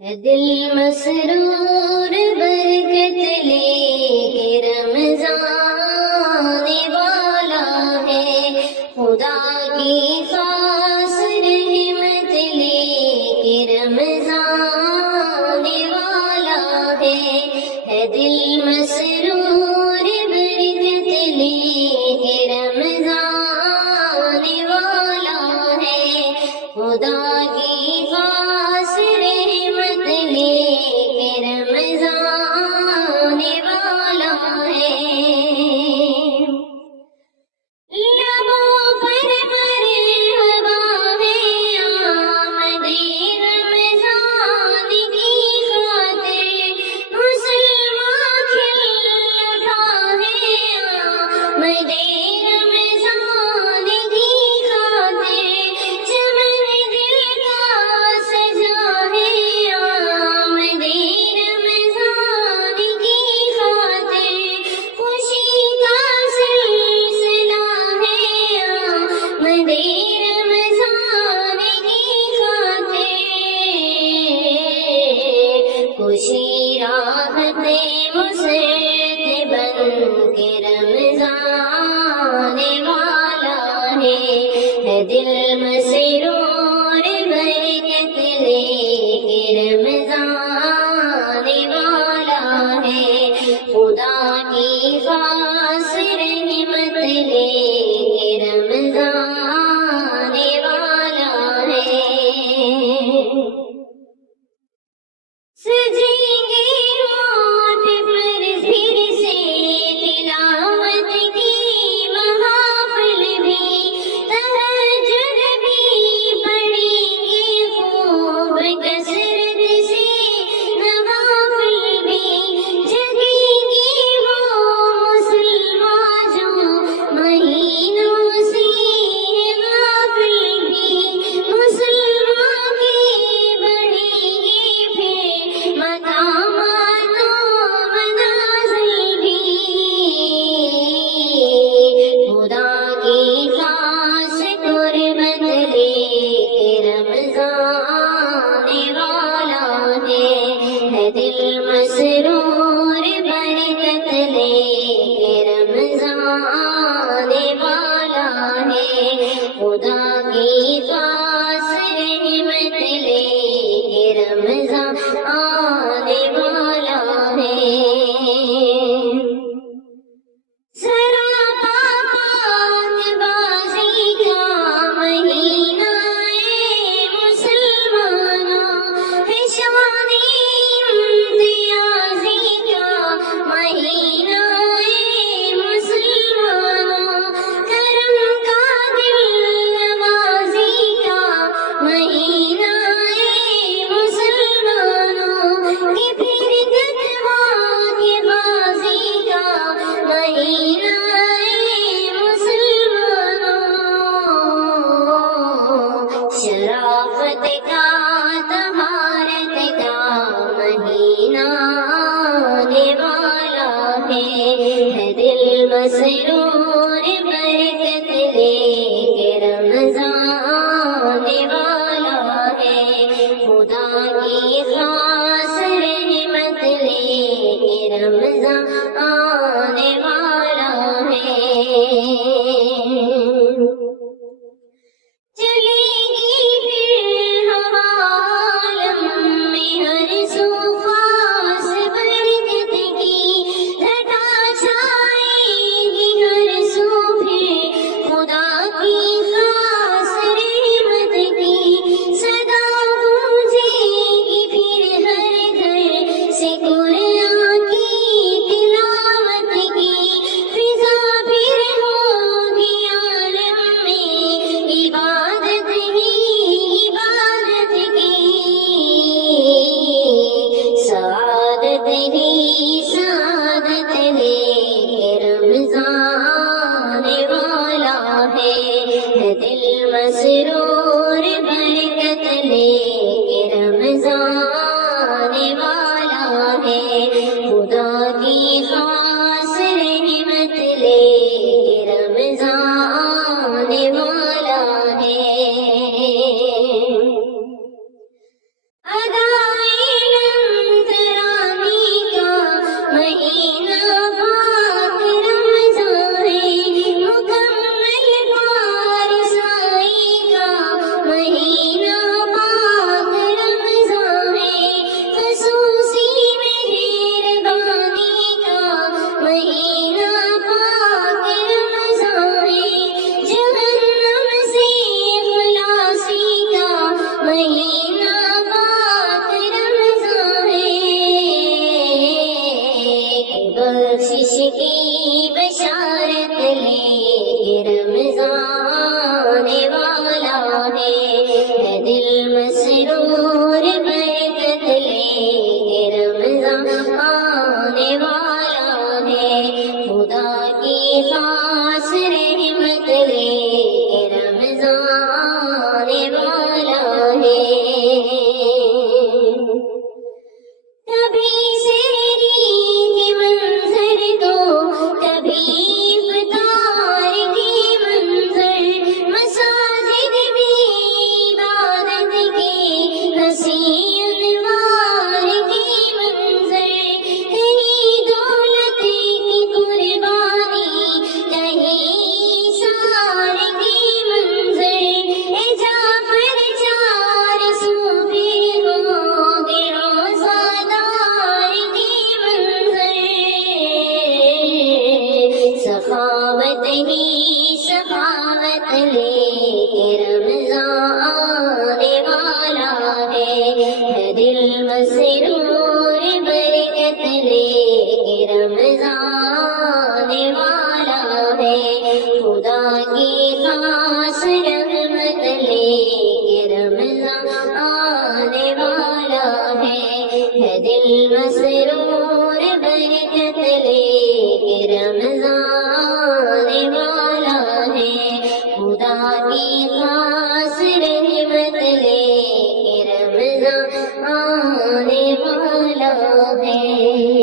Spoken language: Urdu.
ہے دل مسرور برکت لے کے رمضان والا ہے، خدا کی خاص رحمت لے کے رمضان والا ہے دل مسرور برکت لے کے رمضان والا ہے، خدا کی خاص رحمت لے کے رمضان والا ہے۔ لبوں پر مرحبا ہے آمد رمضان کی خاطر، مسلمان کھل اٹھا ہے آمد رمضان کی خاطر، چمن دل کا سجا ہے آمد رمضان کی خاطر، خوشی کا سلسلہ ہے آمد رمضان کی خاطر، خوشی راحت مسرت بن کے رمضان والا ہے دل مسرور برکت لے کے رمضان والا ہے، خدا کی خاص رحمت لے کے رمضان والا ہے۔ سجیں گے ہونٹ پر پھر سے تلاوت کی محافل بھی، تہجد بھی پڑھیں گے خوب کثرت سے نوافل بھی، جگیں گے وہ مسلمان جو مہینوں سے غافل بھی، مسلمان کے بڑھیں گے پھر مقامات و منازل بھی، خدا کی خاص قربت لے کے رمضان والا ہے دل مسرور برکت لے کے رمضان والا ہے، خدا کی خاص رحمت لے کے رمضان والا ہے۔ سراپا پاک بازی کا مہینہ مسلمانوں، ہے شان امتیازی کا مہینہ مسلمانوں، کرم کا دل نوازی کا مہینہ مسلمانوں، کہ پھر تقویٰ کے غازی کا مہینہ مسلمانوں، شرافت کا طہارت کا مہینہ والا ہے دل مسرور برکت لے کے رمضان والا ہے، خدا کی خاص رحمت لے کے رمضان والا ہے۔ چلے گی پھر ہوا عالم میں ہر سو خاص برکت کی گھٹا چھائے گی ہر سو پھر خدا کی خاص رحمت کی صدا گونجے گی پھر دل مسرور برکت لے کے رمضان والا ہے، خدا کی خاص رحمت لے کے رمضان آنے والا ہے دل مسرور برکت لے کے رمضان والا ہے، خدا کی خاص رحمت لے کے رمضان آنے والا ہے۔